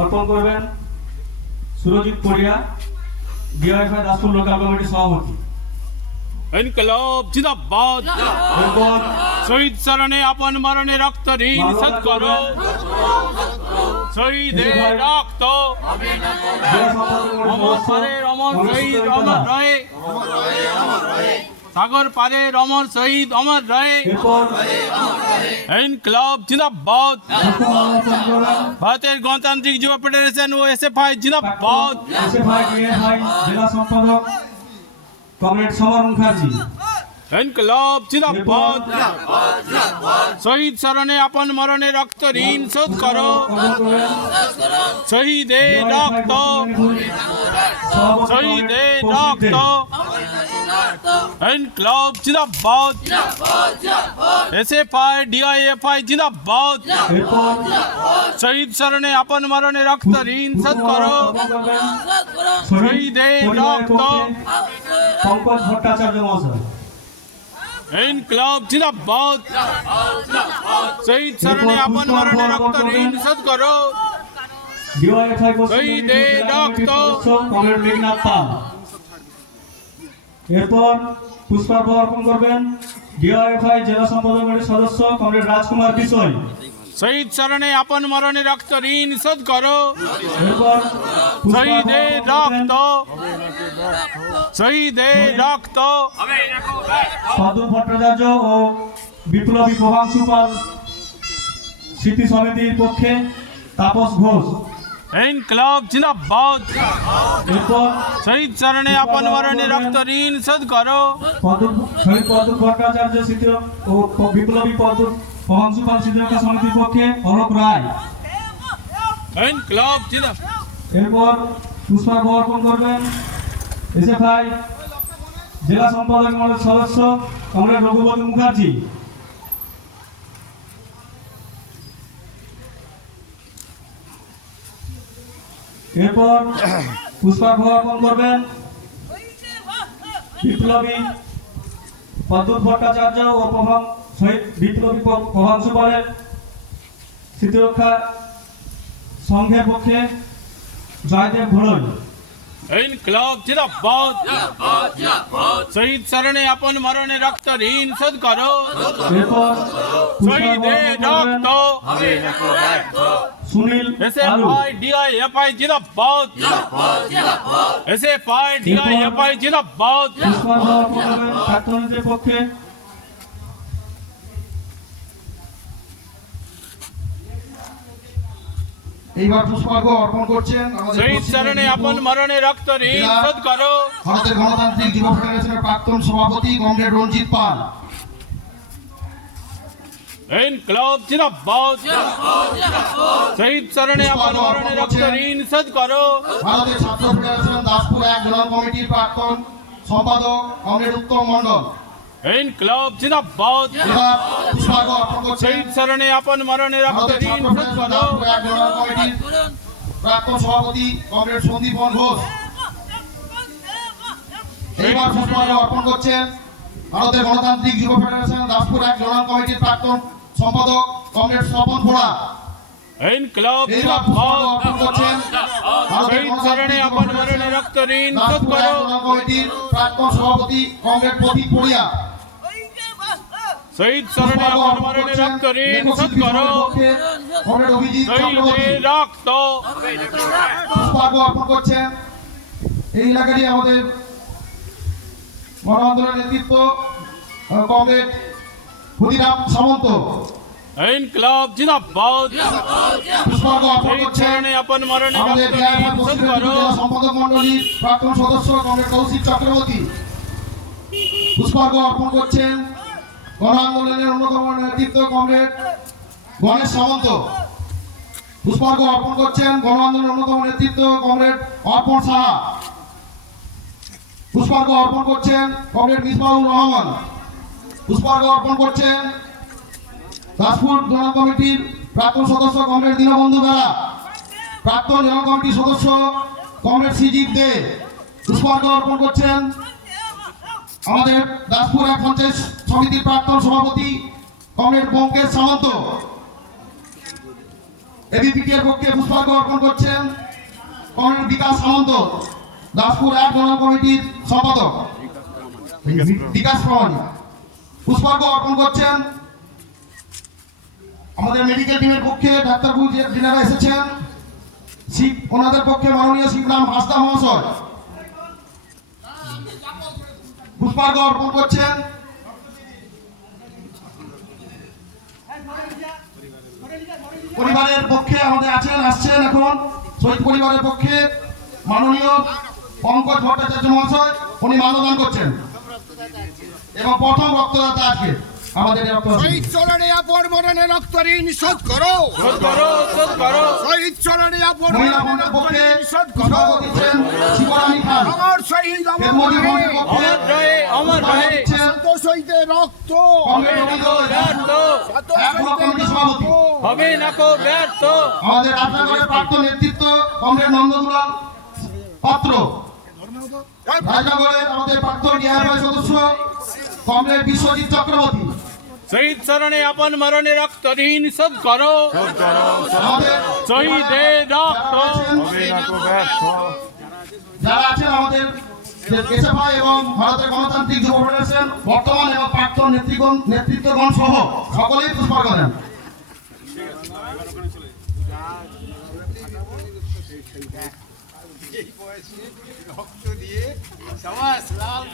অর্পণ করবেন সুরজিৎ পড়িয়া, ডিওএফআই দাসপুর লোকাল কমিটির সভাপতি। ইনকলাব জিন্দাবাদ। এরপর শহীদ শরণে আপন মরণে রক্ত ঋণ শোধ করো। শহীদের রক্ত অমর পারের অমর শহীদ অমর রয়ে। সাগর পারের অমর শহীদ অমর রয়ে। এরপর ইনকলাব জিন্দাবাদ। ভারতের গণতান্ত্রিক যুব ফেডারেশন ও এসএফআই জিন্দাবাদ। এসএফআই ডিএফআই জেলা সম্পাদক কমরেড সমর মুখার্জি। ইনকলাব জিন্দাবাদ। শহীদ শরণে আপন মরণে রক্ত ঋণ শোধ করো। শহীদের রক্ত শহীদের রক্ত। ইনকলাব জিন্দাবাদ। এসএফআই ডিআইএফআই জিন্দাবাদ। এরপর শহীদ শরণে আপন মরণে রক্ত ঋণ শোধ করো। শহীদের রক্ত পঙ্কজ ভট্টাচার্য মহাশয়। ইনকলাব জিন্দাবাদ। শহীদ শরণে আপন মরণে রক্ত ঋণ শোধ করো। ডিওএফআই শহীদের রক্ত কমরেড মেঘনাথ পাল। এরপর পুষ্পার্ঘ্য অর্পণ করবেন ডিওএফআই জেলা সম্পাদকের সদস্য কমরেড রাজকুমার বিষয়। শহীদ শরণে আপন মরণে রক্ত ঋণ শোধ করো। এরপর শহীদের রক্ত শহীদের রক্ত। সাধু ভট্টাচার্য ও বিপ্লবী প্রভাংশু পাল স্মৃতি সমিতির পক্ষে তাপস ঘোষ। ইনকলাব জিন্দাবাদ। এরপর শহীদ শরণে আপন মরণে রক্ত ঋণ শোধ করো। শহীদ পদ্ম ভট্টাচার্য স্মৃতি ও বিপ্লবী প্রভাংশু পাল স্মৃতিরক্ষা সমিতির পক্ষে অলোক রায়। ইনকলাব জিন্দাবাদ। এরপর পুষ্পার্ঘ্য অর্পণ করবেন এসএফআই জেলা সম্পাদক মণ্ডলের সদস্য কমরেড রঘুপতি মুখার্জি। এরপর পুষ্পার্ঘ্য অর্পণ করবেন বিপ্লবী পদ্মুৎ ভট্টাচার্য ও শহীদ বিপ্লবী প্রভাংশু পালের স্মৃতিরক্ষা সংঘের পক্ষে জয়দেব ঘোড়ই। ইনকলাব জিন্দাবাদ। শহীদ শরণে আপন মরণে রক্ত ঋণ শোধ করো। এরপর শহীদের রক্ত সুনীল আলু। এসএফআই ডিআইএফআই জিন্দাবাদ। এসএফআই ডিআইএফআই জিন্দাবাদ। পুষ্পার্ঘ্য অর্পণ করবেন ছাত্রলীগের পক্ষে এইবার পুষ্পার্ঘ্য অর্পণ করছেন আমাদের শহীদ শরণে আপন মরণে রক্ত ঋণ শোধ করো। ভারতের গণতান্ত্রিক যুব ফেডারেশনের প্রাক্তন সভাপতি কমরেড রঞ্জিত পাল। ইনকলাব জিন্দাবাদ। শহীদ শরণে আপন মরণে রক্ত ঋণ শোধ করো। ভারতের ছাত্র ফেডারেশন দাসপুর এক জোনাল কমিটির প্রাক্তন সম্পাদক কমরেড উত্তম মণ্ডল। ইনকলাব জিন্দাবাদ। এবার পুষ্পার্ঘ্য অর্পণ করছেন শহীদ শরণে আপন মরণে রক্ত ভারতের ঋণ ছাত্র শোধ ফেডারেশন করো। দাসপুর এক জোনাল কমিটির প্রাক্তন সভাপতি কমরেড সন্দীপন ঘোষ। এইবার পুষ্পার্ঘ্য অর্পণ করছেন ভারতের গণতান্ত্রিক যুব ফেডারেশন দাসপুর এক জোনাল কমিটির প্রাক্তন সম্পাদক কমরেড স্বপন ফোড়া। ইনকলাব এইবার পুষ্পার্ঘ্য জিন্দাবাদ। অর্পণ করছেন ভারতের শহীদ শরণে গণতান্ত্রিক যুব আপন মরণে ফেডারেশন রক্ত ঋণ শোধ দাসপুর এক করো। জোনাল কমিটির প্রাক্তন সভাপতি কমরেড প্রদীপ পড়িয়া। শহীদ শরণে আপন মরণে রক্ত ঋণ শোধ করো। কমরেড অভিজিৎ চক্রবর্তী। শহীদের রক্ত পুষ্পার্ঘ্য অর্পণ করছেন এই এলাকারই আমাদের গণ আন্দোলনের নেতৃত্ব কমরেড ক্ষুদিরাম সামন্ত। ইনকলাব জিন্দাবাদ। পুষ্পার্ঘ্য অর্পণ শহীদ করছেন শরণে আপন মরণে আমাদের রক্ত ডিআইএফআই ঋণ শোধ পশ্চিম করো। মেদিনীপুর জেলা সম্পাদক মণ্ডলীর প্রাক্তন সদস্য কমরেড কৌশিক চক্রবর্তী। পুষ্পার্ঘ্য অর্পণ করছেন গণ আন্দোলনের অন্যতম নেতৃত্ব কমরেড গণেশ সামন্ত। পুষ্পার্ঘ্য অর্পণ করছেন গণ আন্দোলনের অন্যতম নেতৃত্ব কমরেড অর্পণ সাহা। পুষ্পার্ঘ্য অর্পণ করছেন কমরেড মিসবাহুর রহমান। পুষ্পার্ঘ্য অর্পণ করছেন দাসপুর জোনাল কমিটির প্রাক্তন সদস্য কমরেড দীনবন্ধু বেলা। প্রাক্তন জোনাল কমিটির সদস্য কমরেড সিজিৎ দে। পুষ্পার্ঘ্য অর্পণ করছেন আমাদের দাসপুর এক পঞ্চায়েত সমিতির প্রাক্তন সভাপতি কমরেড পঙ্কেশ সামন্ত। এবিপিটি এর পক্ষে পুষ্পার্ঘ্য অর্পণ করছেন কমরেড বিকাশ সামন্ত, দাসপুর 1 জোনাল কমিটির সম্পাদক বিকাশ প্রামাণিক। পুষ্পার্ঘ্য অর্পণ করছেন আমাদের মেডিকেল টিমের পক্ষে ডাক্তারবাবু যিনারা এসেছেন, ওনাদের পক্ষে মাননীয় শিবরাম হাসদা মহাশয় পুষ্পার্ঘ্য অর্পণ করছেন। পরিবারের পক্ষে আমাদের আসছেন এখন শহীদ পরিবারের পক্ষে মাননীয় পঙ্কজ ভট্টাচার্য মহাশয়, উনি মাল্যদান করছেন এবং প্রথম রক্তদাতা আজকে আমাদের শহীদ চরণে আপন মরণে রক্ত ঋণ শোধ করো, শোধ করো, শোধ করো। শহীদ চরণে আপন মহিলা মরণে ফ্রন্টের রক্ত পক্ষে ঋণ শোধ করো। পুষ্পার্ঘ্য দিচ্ছেন শিবরানী খান। আমার শহীদ আমার বেলমনি মরণে ফ্রন্টের পক্ষে অমর রহে, অমর রহে। দিচ্ছেন শত শহীদের রক্ত, কমরেড অভিযোগ ব্যর্থ শত এক ব্লক শহীদের কমিটির সভাপতি। রক্ত। হবে না কো ব্যর্থ। আমাদের রাজনগরের প্রাক্তন নেতৃত্ব কমরেড নন্দদুলাল পাত্র, রাজনগরের আমাদের প্রাক্তন ডিআরআই সদস্য কমরেড বিশ্বজিৎ চক্রবর্তী, শহীদ চরণে আপন মরণে রক্ত ঋণ শোধ করো, আমাদের শহীদের রক্ত। যারা আছেন আমাদের এসএফআই এবং ভারতের গণতান্ত্রিক যুব ফেডারেশন বর্তমান এবং প্রাক্তন নেতৃত্বগণ সহ সকলেই পুষ্পার্ঘ্য দেন। রক্ত দিয়ে সবাই লাল